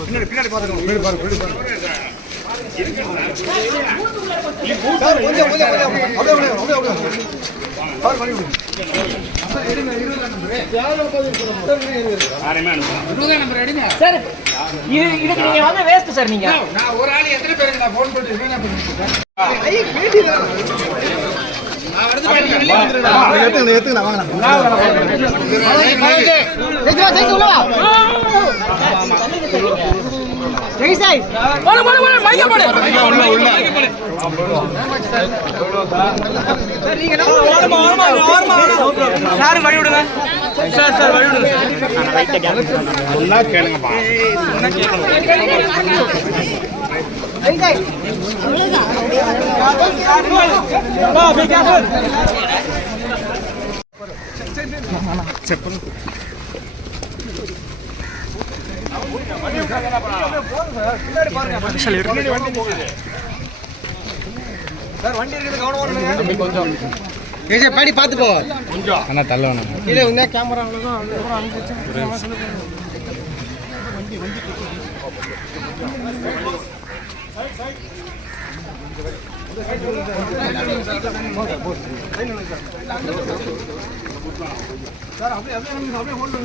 பின்னாடி பின்னாடி பாருங்க. பின்னாடி பாருங்க பின்னாடி பாருங்க. இதுக்கு நீங்க வந்து வேஸ்ட் சார் நீங்க. ஒரு ஆள் எத்தனை பேருக்கு நான் விஜய் போடு போடு போடு மைக்க போடு உள்ள ஏஜே பாடி பார்த்து போ தள்ள வேணாம் இல்ல உங்க கேமரா சார் அப்படியே அப்படியே அப்படியே ஹோல்ட்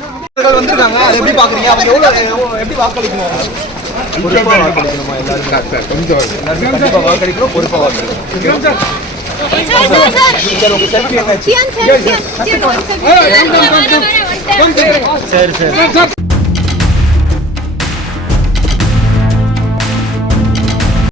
சார். மக்கள் வந்திருக்காங்க அதை எப்படி பாக்குறீங்க அவங்க எவ்வளவு எப்படி வாக்களிக்கணும் பொறுப்பாக வாக்களிக்கணுமா எல்லாரும் கொஞ்சம் கண்டிப்பாக வாக்களிக்கணும் பொறுப்பாக சரி சரி